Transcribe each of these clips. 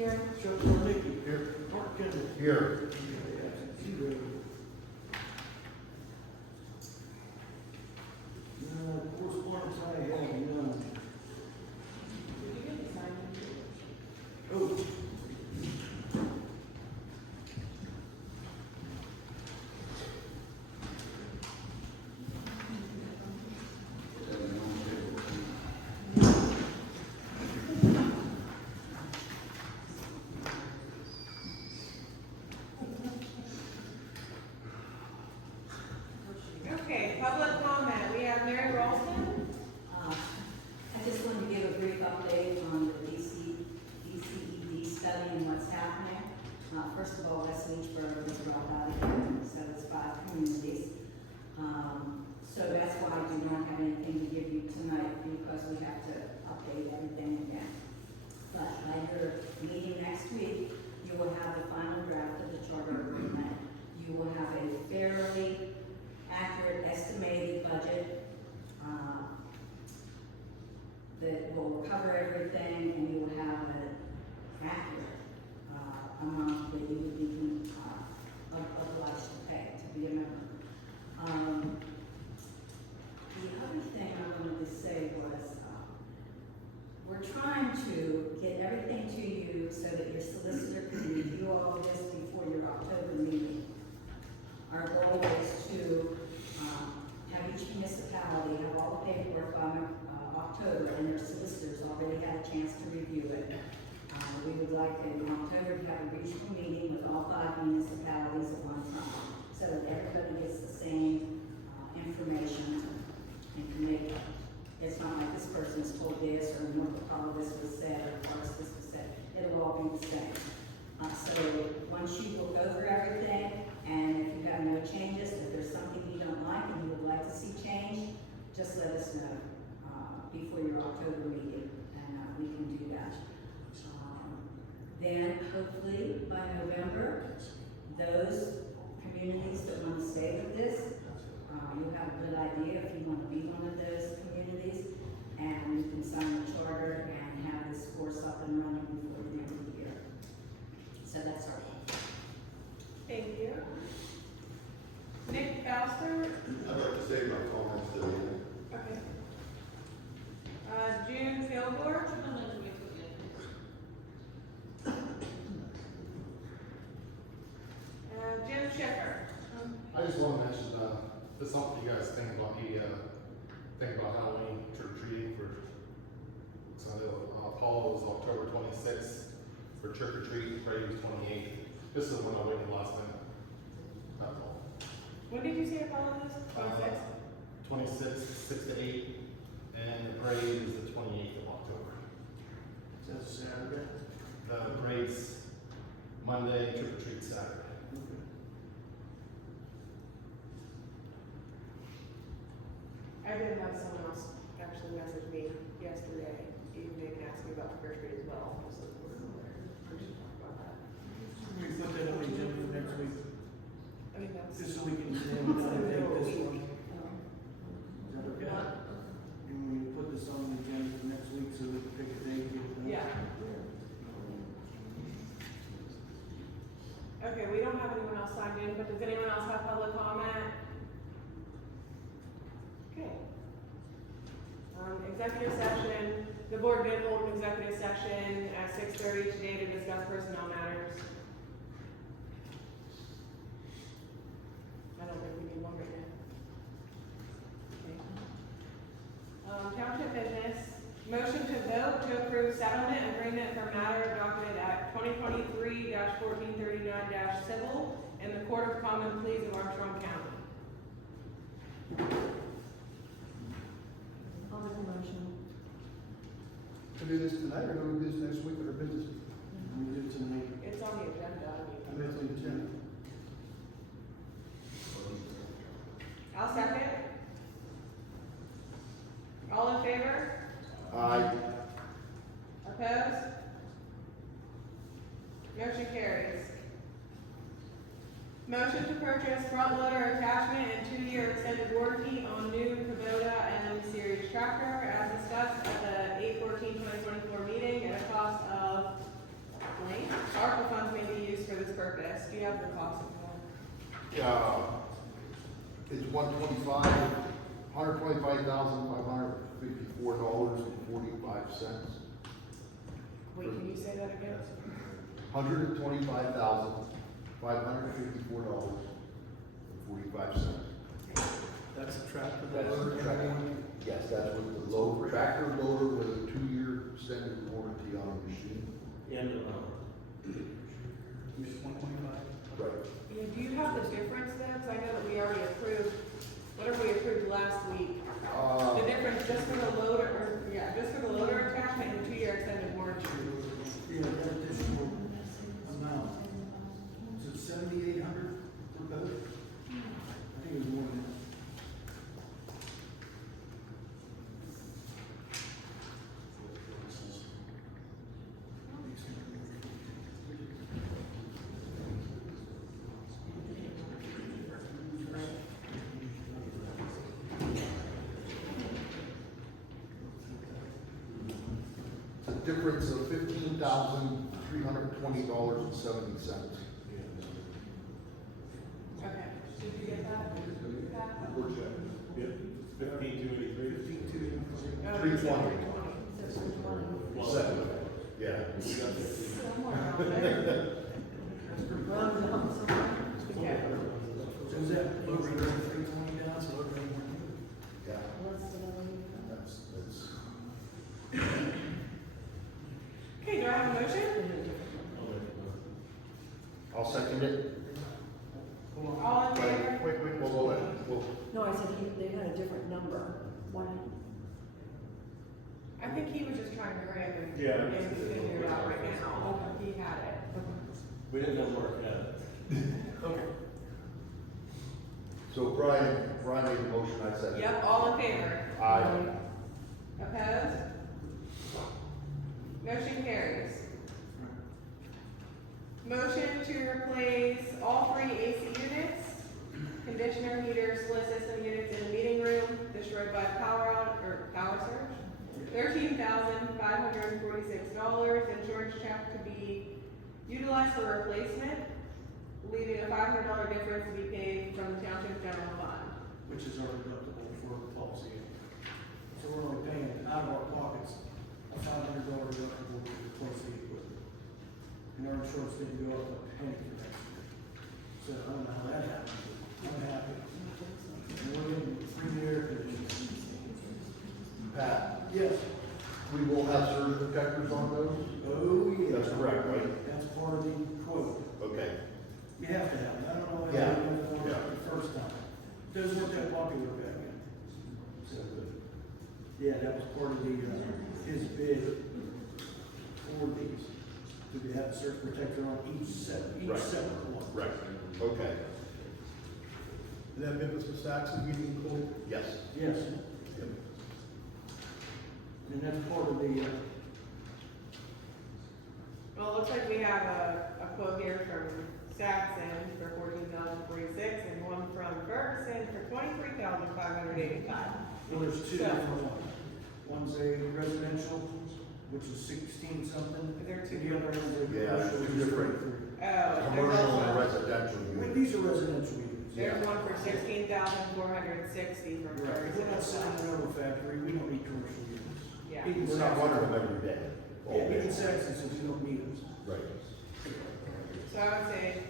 Here. Chuck Zernicki. Here. Mark Kendall. Here. Zero. Correspondence I have none. Did you get the sign? Oh. Okay, public comment. We have Mary Ralston. I just wanted to give a brief update on the DCED study and what's happening. First of all, West Leechburg was brought out again, so it's 5 communities. So that's why I do not have anything to give you tonight, because we have to update everything again. But by your meeting next week, you will have the final draft of the charter agreement. You will have a fairly accurate estimated budget that will cover everything, and you will have an accurate amount that you would be obliged to pay to be a member. The other thing I wanted to say was we're trying to get everything to you so that your solicitor can review all this before your October meeting. Our goal is to have each municipality have all the paperwork by October, and their solicitors already had a chance to review it. We would like in October to have a regional meeting with all 5 municipalities at one time, so that everybody gets the same information and can make, it's not like this person's told this, or North Dakota this was said, or Forest this was said. It'll all be the same. So once you look over everything, and if you have no changes, if there's something you don't like and you would like to see changed, just let us know before your October meeting, and we can do that. Then hopefully by November, those communities that want to stay with this, you'll have a good idea if you want to be one of those communities, and you can sign the charter and have this course up and running before the end of the year. So that's our plan. Thank you. Nick Alster. I'd like to save my comments to the end. Okay. June Kilgore. Jim Shepherd. I just want to mention, this something you guys think about Halloween trick or treating for, so I know, Paul was October 26th for trick or treat, Brady was 28th. This is the one I waited last minute. That's all. When did you say Apollo was? 26? 26th, 6 to 8, and the parade is the 28th of October. That's Saturday. The parade's Monday, trick or treat Saturday. I did have someone else actually message me yesterday evening and ask me about the first grade as well. So we're should talk about that. We put that on the agenda for next week, I think that's. just so we can take this one. Is that okay? And we put this on the agenda for next week, so we can pick a date. Get it done. Yeah. Okay, we don't have anyone else signed in, but does anyone else have public comment? Okay. Executive session, the board did hold an executive session at 6:30 today to discuss personnel matters. I don't think we need one right now. Okay. Township business, motion to vote to approve settlement agreement for matter docketed at 2023-1439-civil in the Court of Common Pleas of Armstrong County. I'll make a motion. To do this tonight, or do we do this next week, or business? We did tonight. It's on the agenda. I mean, it's on the agenda. I'll second. All in favor? Aye. Opposed? Motion carries. Motion to purchase front loader attachment and 2-year extended warranty on new Kubota M Series tractor as discussed at the 8/14/2024 meeting at a cost of blank. It's $125,554.45. Wait, can you say that again? $125,554.45. That's a tractor. That's the tractor. Yes, that's with the loader, tractor loader with a 2-year extended warranty on the machine. And, Which is 125. Right. Yeah, do you have the difference then? Cause I know that we already approved, whatever we approved last week. The difference just for the loader, or, yeah, just for the loader attachment and the 2-year extended warranty. yeah, that additional amount, is it 7,800 for both? I think it was more than that. It's a difference of $15,320.70. Okay, did you get that? Pat? Where's that? Yeah, 15,283. 52. Oh, 320. 320. Seven. Yeah. Somewhere around there. Yeah. So is that lower than 320 down, so lower than Yeah. That's. Okay, do I have a motion? I'll second it. All in favor? Wait, we'll, No, I said they had a different number. Why? I think he was just trying to hurry up and Yeah. and figure it out right now. He had it. we didn't know where it had. Okay. so Brian made the motion, I second. Yep, all in favor? Aye. Opposed? Motion carries. Motion to replace all 3 AC units, conditioner, heater, split system units in the meeting room destroyed by power surge. $13,546. Insurance check to be utilized for replacement, leaving a $500 difference to be paid from the township general fund. Which is our deductible for policy. So we're only paying out of our pockets a $500 deductible to replace the equipment. And our insurance didn't go up a penny for next year. So I don't know how that happened, but I'm happy. And we're getting 3 air conditioners. Pat, Yes. we will have surge protectors on those? Oh, yeah. That's correct, right? That's part of the quote. Okay. You have to have it. I don't know why Yeah. they didn't for Yeah. it the first time. Doesn't work that popular back then. So, yeah, that was part of the, his bid for these. To have a surge protector on each Right. separate one. Right. Okay. Did that Memphis with Saxon heating and cooling? Yes. Yes. And that's part of the, Well, it looks like we have a quote here from Saxon for $14,046 and one from Ferguson for $23,585. well, there's 2 So- different ones. One's a residential, which is 16 something. Is there 2 And the other one's a Yeah, commercial, two which is different. 33. Oh, there's Commercial and also, residential Well, units. these are residential units. there's one for $16,460 from Right, Ferguson. we're not selling another factory, we don't need commercial units. Yeah. Even We're not Saxon- running them every day. Yeah, even Saxon says you don't need them. Right. So I would say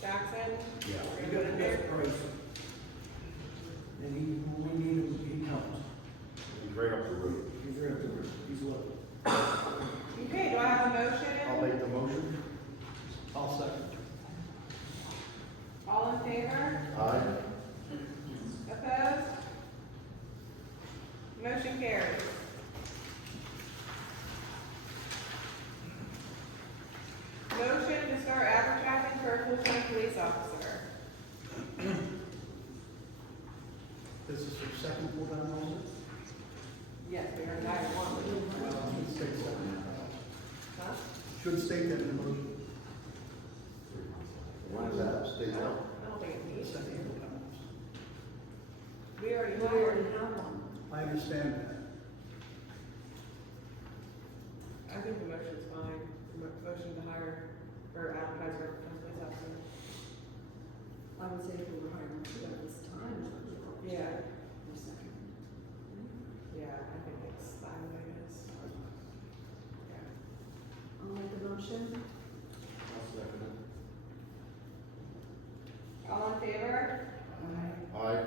Saxon, Yeah. we're We gonna got go the there. best price. And he, when we need him, he comes. He's right up the road. He's right there, he's local. Okay, do I have a motion? I'll make the motion. I'll second. All in favor? Aye. Opposed? Motion carries. Motion to start advertising for a full-time police officer. This is your second full-time officer? Yes, we are hired one. Should state that. Huh? Should state that in the motion. What is that? State I law? don't think it needs to. Second full-time officer. We already We already hired. have one. I understand that. I think the motion's fine. Motion to hire or advertise for a police officer. I would say if we were hiring two at this time. Yeah. Or second. Yeah, I think it's fine the way it is. Yeah. I'll make a motion. I'll second it. All in favor? Aye.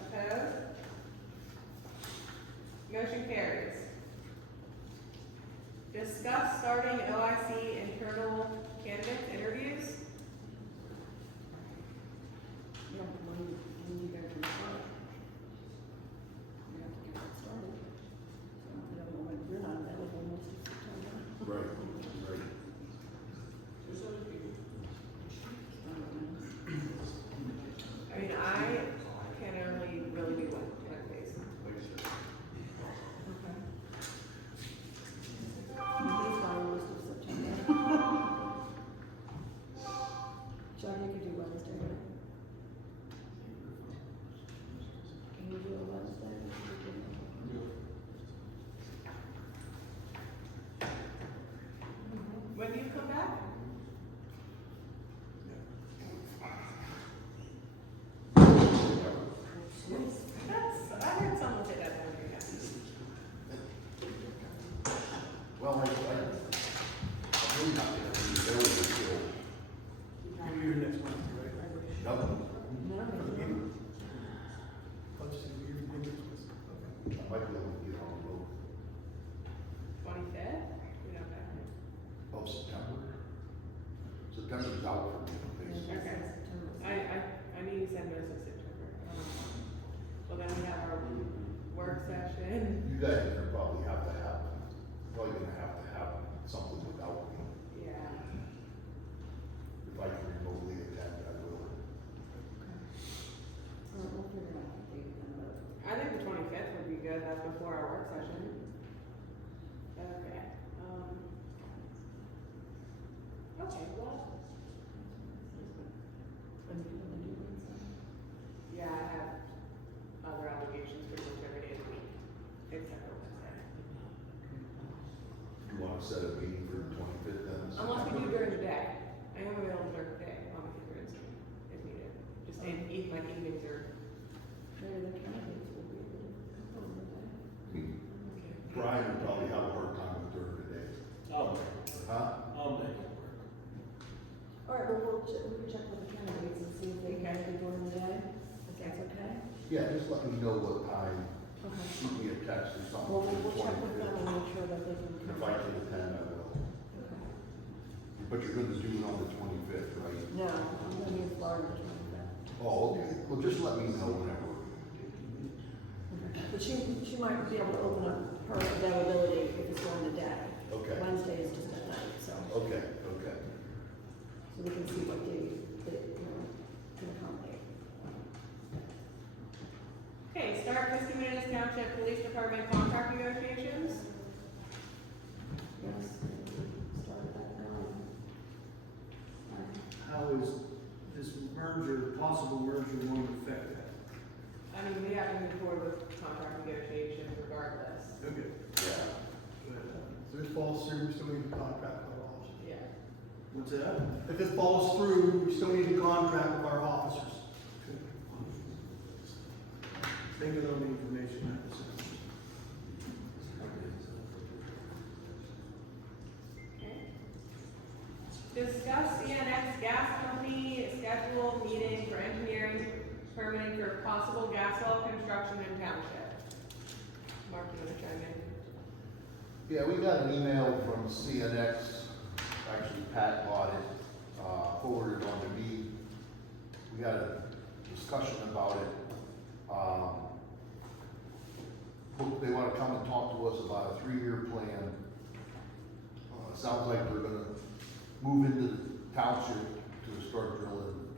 Opposed? Motion carries. Discuss starting OIC internal candidate interviews. Yeah, when you guys can start. We have to get that started. So I don't know when, you're not available most of September. Right, right. I mean, I can only really do one days. Okay. He's gone most of September. John, you could do Wednesday, right? Can you do a Wednesday? When do you come back? That's, I heard someone say that earlier. Well, I'm really not gonna be available till, You're here next month, right? no, No, maybe. I'll just say you're here next month. Okay. I might be able to get on the road. 25th? We don't know. Oh, September? September's out for me, basically. Okay. I need to send most of September. Well, then we have our work session. You guys are probably gonna have something without me. Yeah. If I can remotely attend, I will. We'll figure out the date and the. I think the 25th would be good. That's before our work session. Okay. Okay, well, When you gonna do Wednesday? yeah, I have other obligations pretty much every day of the week, except for Wednesday. You wanna set a meeting for the 25th then? Unless we do during the day. I am available during the day, I'll make it during the week if needed. Just in, my evenings are. Maybe the candidates will be able to come on the day. Brian would probably have a hard time with during the day. I'll Huh? make it work. All right, well, we can check with the candidates and see if they can be during the day, if that's okay. Yeah, just let me know what time, Okay. shoot me a text or something. Well, for the we'll check with them 25th. and make sure that they can If come. I can attend, I will. Okay. But you're gonna do it on the 25th, right? No, I'm gonna be in Florida trying that. Oh, okay. Well, just let me know whenever. But she might be able to open up her availability if it's during the day. Okay. Wednesday is just at night, so Okay, okay. we can see what day that, can accommodate. Okay, start Kiski Township Police Department contract negotiations. Yes, start that now. How is this merger, possible merger going to affect that? I mean, we have to move forward with contract negotiations regardless. Okay. Yeah. So this falls through, we still need to contract with our officers. Yeah. What's that? If this falls through, we still need to contract with our officers. Thank you on the information. Okay. Discuss CNX Gas Company schedule meeting for engineering permitting for possible gas well construction in township. Mark, you wanna chime in? Yeah, we got an email from CNX, actually Pat got it, forwarded on to me. We had a discussion about it. They wanna come and talk to us about a 3-year plan. Sounds like they're gonna move into the township to start drilling,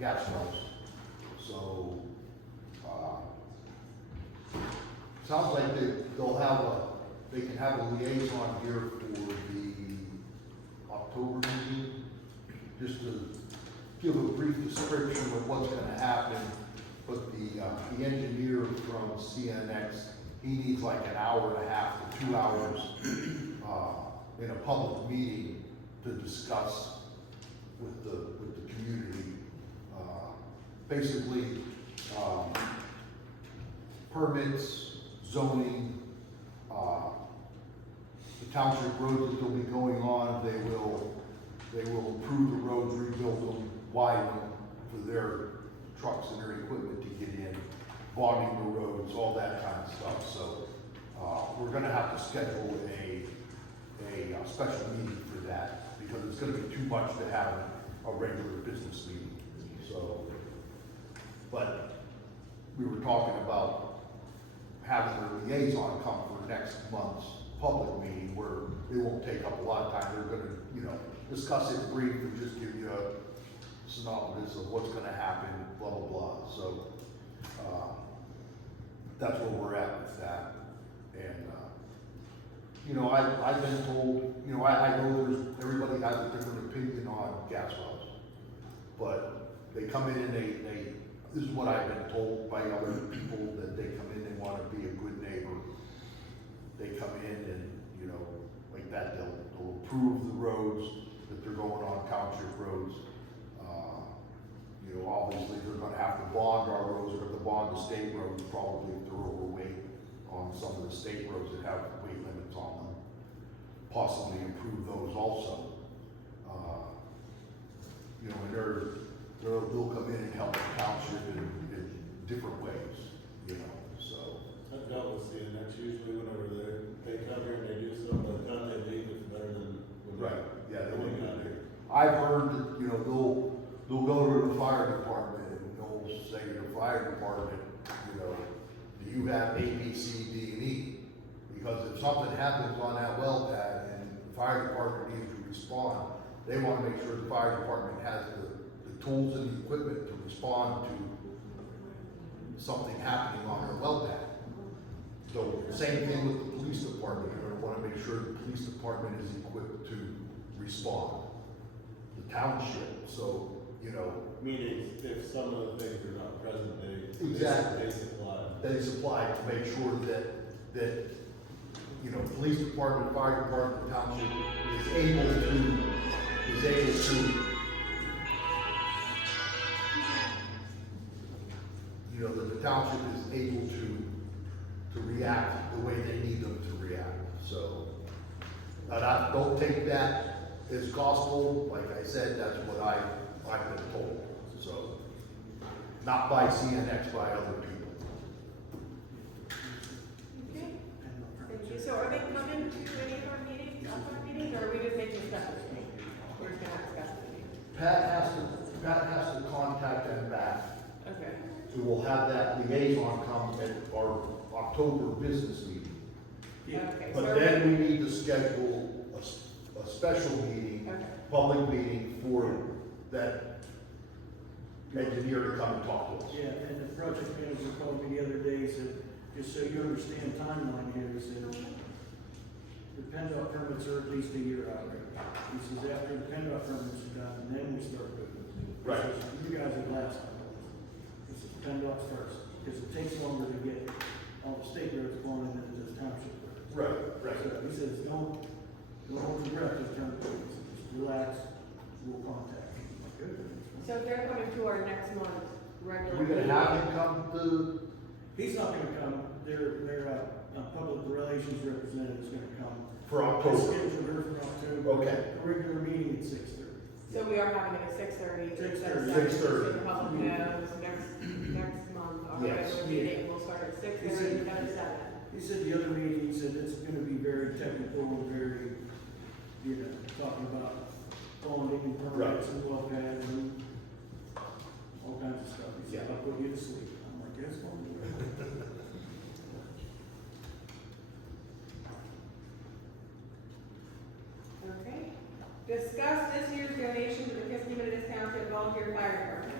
gas wells. So, sounds like they can have a liaison here for the October meeting, just to give a brief description of what's gonna happen. But the engineer from CNX, he needs like an hour and a half to 2 hours, in a public meeting to discuss with the community basically, permits, zoning, the township roads that they'll be going on, they will improve the roads, rebuild them, widen them for their trucks and their equipment to get in, bogging the roads, all that kind of stuff, so, we're gonna have to schedule a special meeting for that, because it's gonna be too much to have a regular business meeting, so. But we were talking about having a liaison come for next month's public meeting where it won't take up a lot of time. They're gonna, discuss it brief and just give you a synopsis of what's gonna happen, blah, blah, blah. So, that's where we're at with that. And, I've been told, I know everybody has a different opinion on gas wells. But they come in and this is what I've been told by other people, that they come in and want to be a good neighbor. They come in and, like that, they'll approve the roads that they're going on, township roads. Obviously they're gonna have to bond our roads, they're gonna bond the state roads probably if they're overweight on some of the state roads that have weight limits on them. Possibly improve those also. And they'll come in and help the township in different ways, so. I've dealt with seeing, that's usually whenever they come here and they do something, by the time they leave, it's better than. Right, yeah, they when wouldn't got do here. it. I've heard that, they'll go to the fire department and they'll say to the fire department, do you have A, B, C, D, and E? Because if something happens on that well pad and the fire department needs to respond, they wanna make sure the fire department has the tools and the equipment to respond to something happening on their well pad. So, same thing with the police department, you're gonna wanna make sure the police department is equipped to respond. The township, so, Meaning, if some of the things are not present, Exactly. they supply. they supply to make sure that, police department, fire department, township is able to, that the township is able to react the way they need them to react, so. And I don't take that as gospel, like I said, that's what I've been told, so. Not by CNX, by other people. Okay, thank you. So are they coming to any of our meetings, or are we just making special meetings? We're just gonna have special meetings? Pat has to contact them back. Okay. We will have that liaison come at our October business meeting. Okay. But so then we need to schedule a special meeting, Okay. public meeting for that engineer to come and talk to us. Yeah, and the project manager called me the other day, said, just so you understand timeline here, he said, the PennDOT permits are at least a year out right now. He says, after the PennDOT permits are done, and then we start doing it. Right. He says, you guys are last on those. He says, PennDOT's first, because it takes longer to get all the state roads going in than just township roads. Right, So he says, don't hold your breath this time, just relax, we'll contact you. I'm like, good. So if they're coming to our next month regular. We're gonna have him come to, He's not gonna come, their public relations representative is gonna come. for It's October. scheduled here for October. Okay. A regular meeting at 6:30. So we are having it at 6:30. 6:30. 6:30. So the public knows next month, our Yes. regular meeting will start at 6:30 and 7. He said the other meeting, he said it's gonna be very technical and very, talking about bonding and permits and well pads and all kinds of stuff. He said, Yeah. I'll put you to sleep. I'm like, that's fine. Okay. Discuss this year's donation to the Kiski Township Volunteer Fire Department.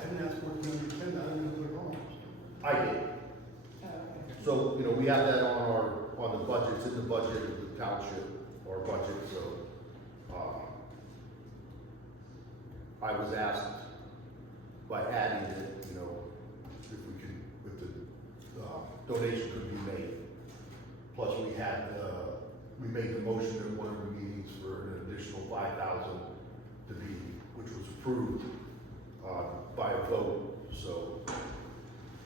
I didn't ask what the agenda, I didn't know what it was. I did. Oh, okay. So, we have that on the budget, it's in the budget of the township, our budget, so, I was asked by adding it, if we could, if the donation could be made. Plus, we made the motion at one of the meetings for an additional $5,000 to be, which was approved, by a vote, so,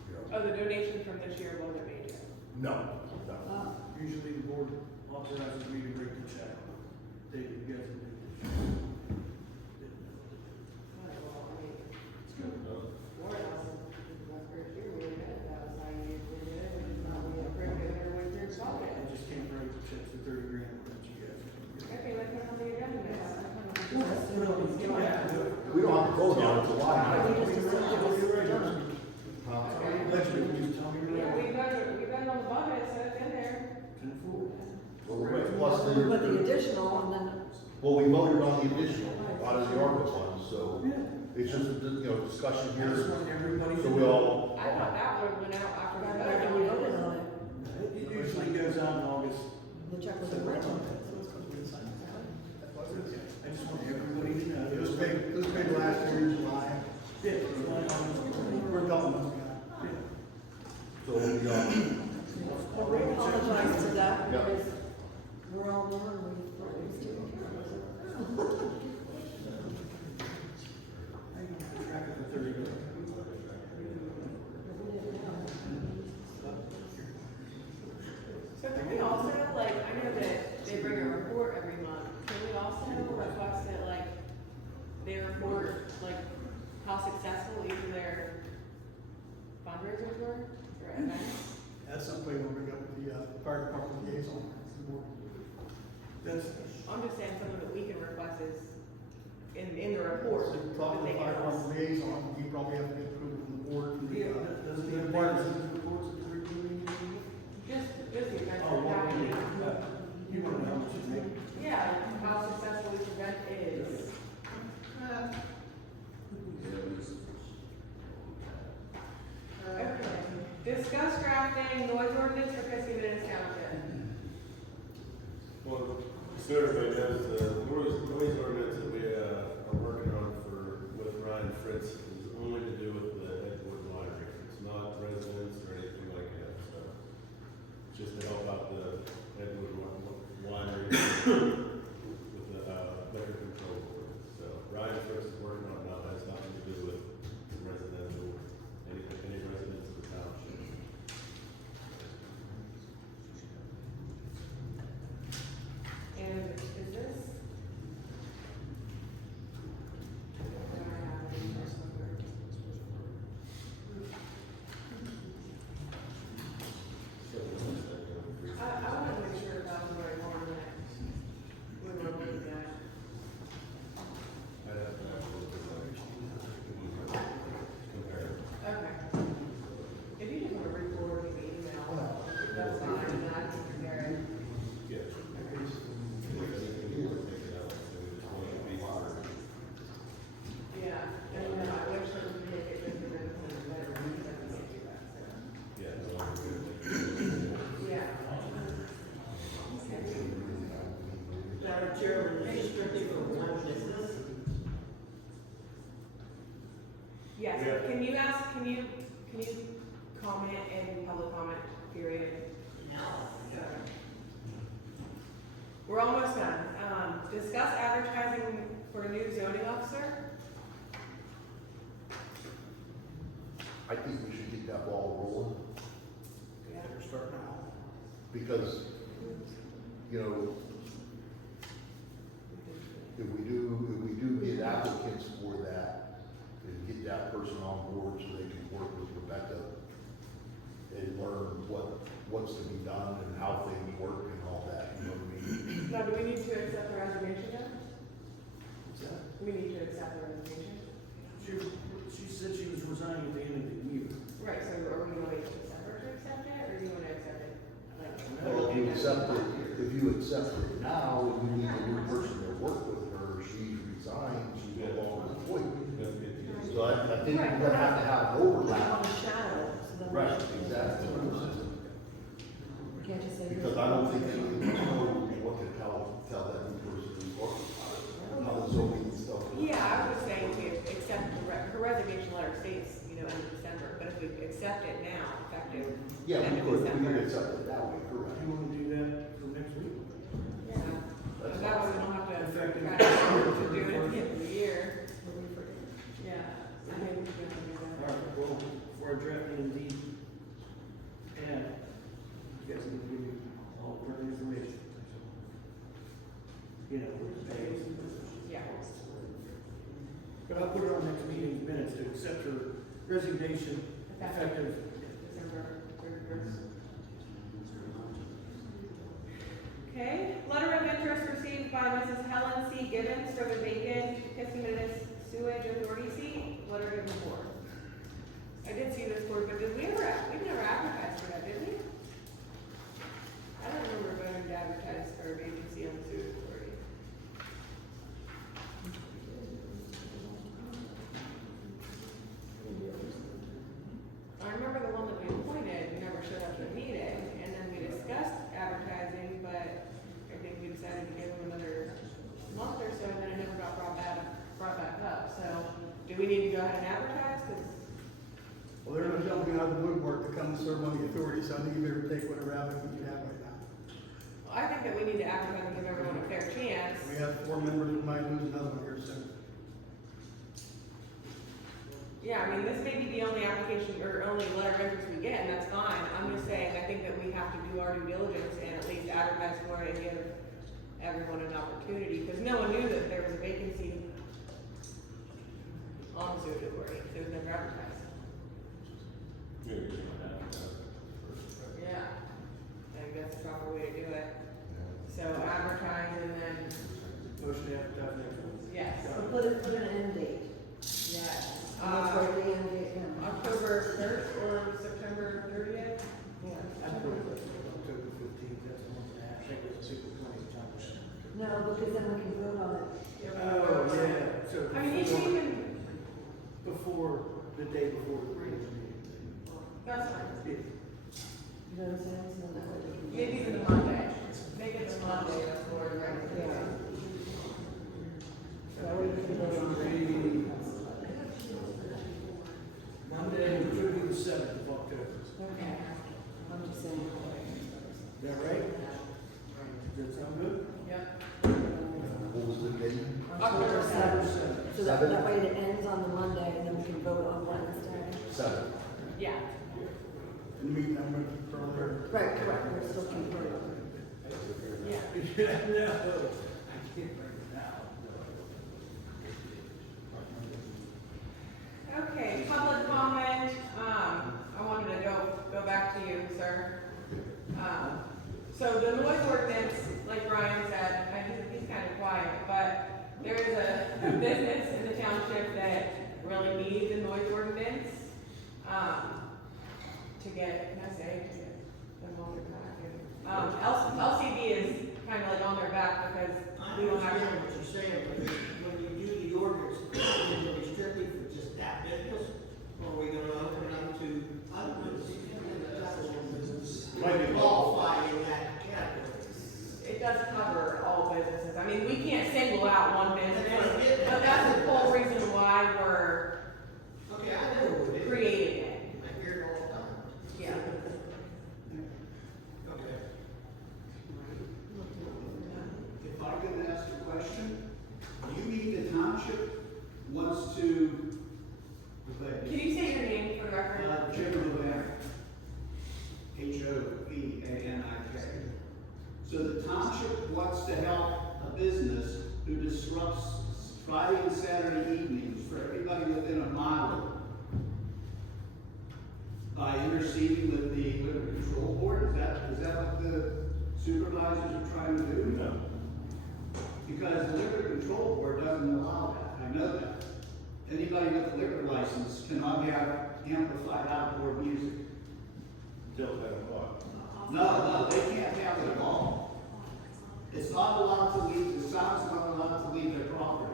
you know. Oh, the donation from this year wasn't made yet. No, no. Usually the board authorizes me to break the check. David, you guys can do this. Alright, well, I mean, It's good enough. Lord, that's first year we did it, that was how you did it, and now we approved it, and everyone's here to solve I it. just can't write the checks for 30 grand that you guys. Okay, let's put on the agenda next. We don't have to vote on it July. Allegedly, you just tell me you're Yeah, right. we've got it on the budget, so it's in there. 10-4. Well, right, plus With the additional, and then, well, we voted on the additional out of the ARPA funds, so it's just, you know, discussion I just here. want everybody to So we know. all, I thought that would have went out after we after we voted voted on on it, It usually goes out in August. the check was original. I just want everybody to know. It was paid last year in July. Yeah, July, August. We're a couple months behind. Yeah. so we, But we apologize to that, Yeah. because we're all there, and we thought it was taken care of. I can keep track of the 30 days. So can we also, like, I know that they bring a report every month, can we also request that, like, they report, like, how successful each of their fundraisers were, or events? That's something we'll bring up with the, fire department liaison. That's, I'm just saying something that we can request is in the report. So talk to that the they fire give us. department liaison, he probably have to get approval from the board, from the, doesn't the the department. reports at the review meeting? Just the events Oh, that what happen. we need. You want to know how much you make? Yeah, how successful each event is. Okay. Discuss drafting noise ordinance for Kiski Township. Well, Thursday, there's the noise ordinance that we, are working on with Ryan Fritz is only to do with the Edgewood Winery. It's not residents or anything like that, so. It's just to help out the Edgewood Winery with the, liquor control board. So Ryan Fritz is working on it now, it has nothing to do with residential, any residents of the township. And is this? I want to make sure that was the right one that we were looking at. I'd have to actually compare. Okay. If you just want to re-forward me the email, that's fine, and I can compare it. Yeah. If anything, you want to take it out, so we just want to be for. Yeah, and then I wish that we could make it just a bit better, I can't do that, so. Yeah, no, we're good. Yeah. Madam Chairman, this is strictly for one business. Yes, Yeah. can you comment in public comment period? So, we're almost done. Discuss advertising for a new zoning officer. I think we should get that ball rolling, Yeah. Better start now. because, you know, if we do get applicants for that, and get that person on board so they can work with Rebecca and learn what's to be done and how things work and all that, you know what I mean? Now, do we need to accept the resignation yet? What's that? We need to accept the resignation. She said she was resigning at the end of the year. Right, so are we gonna wait till December to accept it, or do you wanna accept it? Like, Well, if you accept it now, and you need a new person to work with her, she's resigned, she's no longer employed. So I think we're gonna have to have an overlap. On the shadow, so then. Right, exactly. We can't just say. Because I don't think anybody knows what to tell that new person who's working on it, how the zoning and stuff. works. Yeah, I was just saying to accept her resignation letter states, you know, end of December, but if we accept it now, effective Yeah, end we of could December. accept it that way, correct. You want to do that for next week? Yeah, so that way we don't have to Effective. try to do it at the end of the year. guys need to give me all the current information. You know, with the pays. Yeah. But I'll put it on next meeting's minutes to accept her resignation effective. December 31st. Okay, letter of interest received by Mrs. Helen C. Gibbons for the vacant Kiski Sewage Authority seat. Letter of the board. I did see this board, but we never advertised for that, did we? I don't remember voting to advertise for a vacancy on the sewage authority. I remember the one that we appointed never showed up to the meeting, and then we discussed advertising, but I think we decided to give them another month or so, and then it never got brought back up, so, do we need to go ahead and advertise? 'Cause Well, they're gonna tell me out of the woodwork to come and serve on the authority, so I think you better take whatever applicant you have right now. I think that we need to advertise and give everyone a fair chance. We have 4 members, we might lose another one here soon. Yeah, I mean, this may be the only application or only letter of interest we get, and that's fine. I'm just saying, I think that we have to do our due diligence and at least advertise for it and give everyone an opportunity, because no one knew that there was a vacancy on the sewage authority. It was never advertised. Yeah, I think that's the proper way to do it. So advertise and then, Motion to advertise next week. yes, So put an end date. yes. And that's where the end date is. October 1st or September 30th? Yeah. I put it October 15th, that's a month and a half, I think it was April 20th. No, because then we can vote on it. Oh, yeah, so. I mean, you can even, Before, the day before the regular meeting. that's fine. Yeah. You know what I'm saying? So that way we can- Maybe even the Monday. Make it the Monday before the regular Yeah. meeting. That way we can vote on it. Monday, which would be the 7th of October. Okay. I'm just saying. Is that right? Does that sound good? Yep. What was the date? October 7th. 7th. So that way it ends on the Monday and then we can vote on Wednesday. 7. Yeah. And the meeting, I'm gonna keep earlier. Right, correct, we're still keeping voting. Yeah. Yeah, no, I can't bring it out. Okay, public comment, I wanted to go back to you, sir. So the noise ordinance, like Brian said, he's kind of quiet, but there is a business in the township that really needs a noise ordinance, to get, can I say, to get them on their back. LCD is kind of like on their back because I we don't have. understand what you're saying, but when you do the ordinance, is it restricted for just that business? Or are we gonna open it up to other businesses Might be qualify in that category? It does cover all businesses. I mean, we can't single out one business, That's what I get. but that's the whole reason why we're Okay, I know what it is. creating it. I hear it all the time. Yeah. Okay. If I could ask a question, you mean the township wants to, Can you say your name for the record? Jim Levan, Hoveanik. So the township wants to help a business who disrupts Friday and Saturday evenings for everybody within a mile by interceding with the liquor control board? Is that what the supervisors are trying to do? No. Because the liquor control board doesn't allow that, I know that. Anybody with a liquor license cannot have amplified outdoor music. Till 10 o'clock. No, they can't have it at all. It's not allowed to leave, the sound's not allowed to leave their property.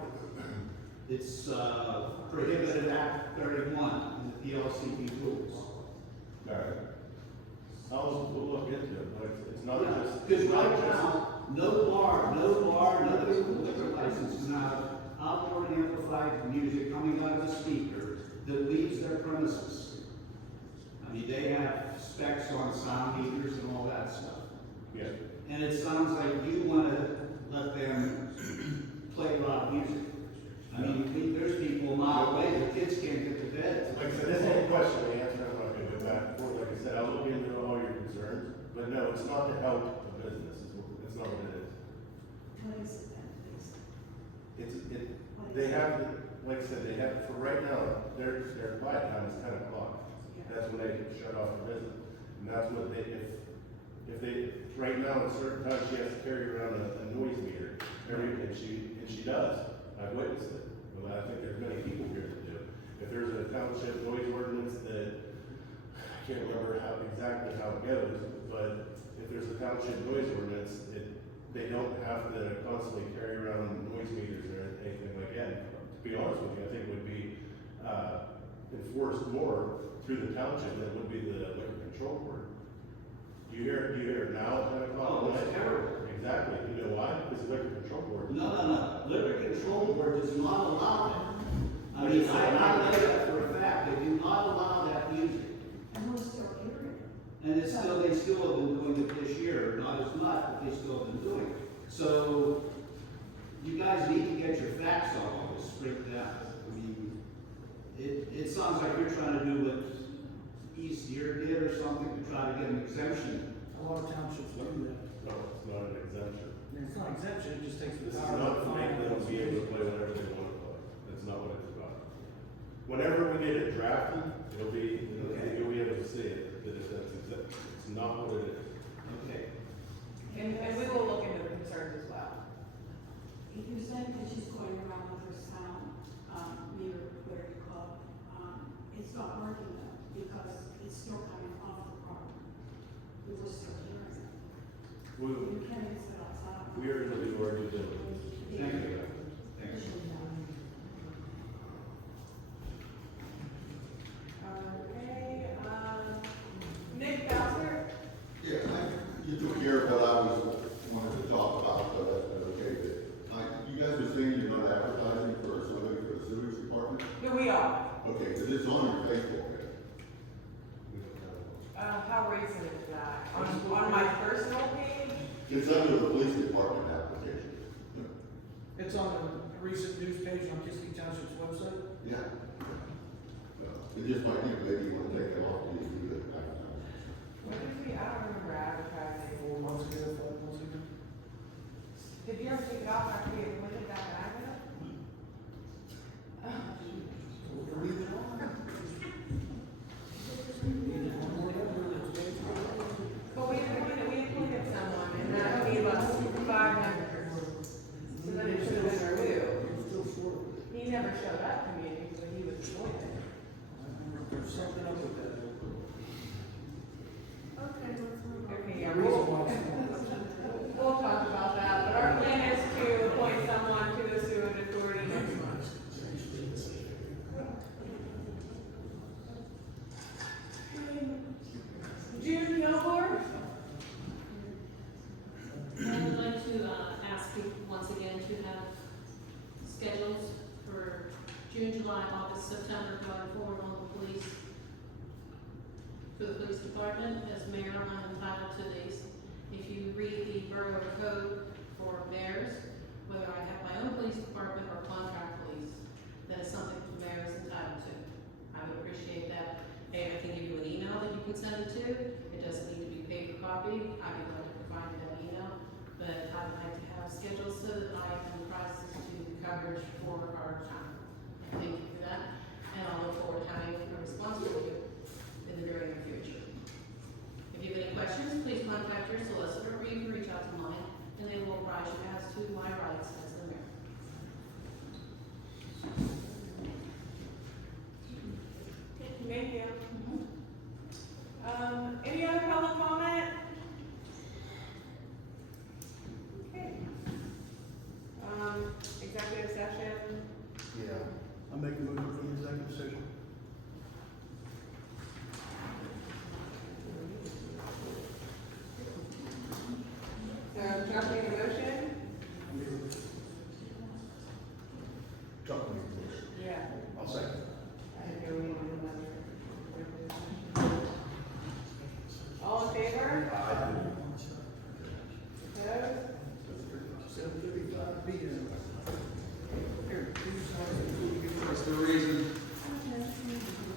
It's, prohibited Act 31 in the PLCP rules. All right. We'll look into it, but it's not just. Because right now, no bar, no liquor license can have outdoor amplified music coming out of the speaker that leaves their premises. I mean, they have specs on sound meters and all that stuff. Yeah. And it sounds like you wanna let them play loud music. I mean, there's people a mile away, the kids can't get to bed. Like I said, this whole question, the answer I'm not gonna go back and forth. Like I said, I'll look into all your concerns, but no, not to help a business, it's not what it is. What is it then, please? They have, like I said, they have, for right now, their quiet time is 10 o'clock. That's when they shut off the business. And that's what they, if they, right now, at certain times, she has to carry around a noise meter, and she does. I've witnessed it. Well, I think there's many people here that do. If there's a township noise ordinance that, I can't remember exactly how it goes, but if there's a township noise ordinance, they don't have to constantly carry around noise meters or anything like that. To be honest with you, I think it would be, enforced more through the township than it would be the liquor control board. Do you hear it now at 10 o'clock? Oh, it's terrible. Exactly. You know why? Because the liquor control board. No. Liquor Control Board does not allow that. I mean, I know that for a fact, they do not allow that music. And we're still hearing it. And it's still, they still have been doing it this year, not as much, but they still have been doing it. So, you guys need to get your facts on all this straight down. I mean, it sounds like you're trying to do what East Year did or something to try to get an exemption. A lot of townships do that. No, it's not an exemption. And it's not exemption, it just takes This the is power. not to make them be able to play whatever they want to play. That's not what it's about. Whenever we get it drafted, you'll be able to see it, that that's exempt. It's not what it is. Okay. And we will look into the concerns as well. If you're saying that she's going around with her sound, meter, whatever you call it, it's not working though, because it's still coming off the property. We were still hearing it. You can't even sit outside. We are going to do our due diligence. Thank you. Thanks. Okay, Nick Bowser? Yeah, you took care of what I wanted to talk about, so that's okay. But you guys are saying you're not advertising for somebody for the sewage department? Yeah, we are. Okay, because it's on your Facebook page. How recent is that? On my personal page? It's under the police department application. It's on a recent news page on Kiski Township's website. Yeah. It just might, maybe you want to take it off, you do it. When did we, I don't remember advertising. 4 months ago, 5 months ago. Did you ever take it off after we had pointed that back up? We'll leave it on. Either one or the other, it's good. But we appointed someone and that gave us 5 members. So then it should have been removed. Still short. He never showed up to meetings when he was appointed. There's something up with that. Okay, let's move on. Okay, yeah, The reason why it's we'll talk about that, but our plan is to appoint someone to the sewage authority next month. June Kilgore? I would like to ask you once again to have schedules for June, July, August, September going forward on the police. For the police department, as mayor, I'm entitled to these. If you read the borough code for mayors, whether I have my own police department or contract police, that is something the mayor is entitled to. I would appreciate that. Hey, I can give you an email that you can send it to. It doesn't need to be paper copy. I would like to provide you that email. But I'd like to have schedules so that I can process to the coverage for our town. Thank you for that. And I'll look forward to having a response for you in the very near future. If you have any questions, please contact your solicitor or you can reach out to mine and they will advise you as to my rights as the mayor. Thank you. Any other public comment? Okay. Executive session. Yeah. I'll make a motion for the executive session. So Chuck made a motion? Chuck, please. Yeah. I'll second. I think we need to do another. All in favor? Aye.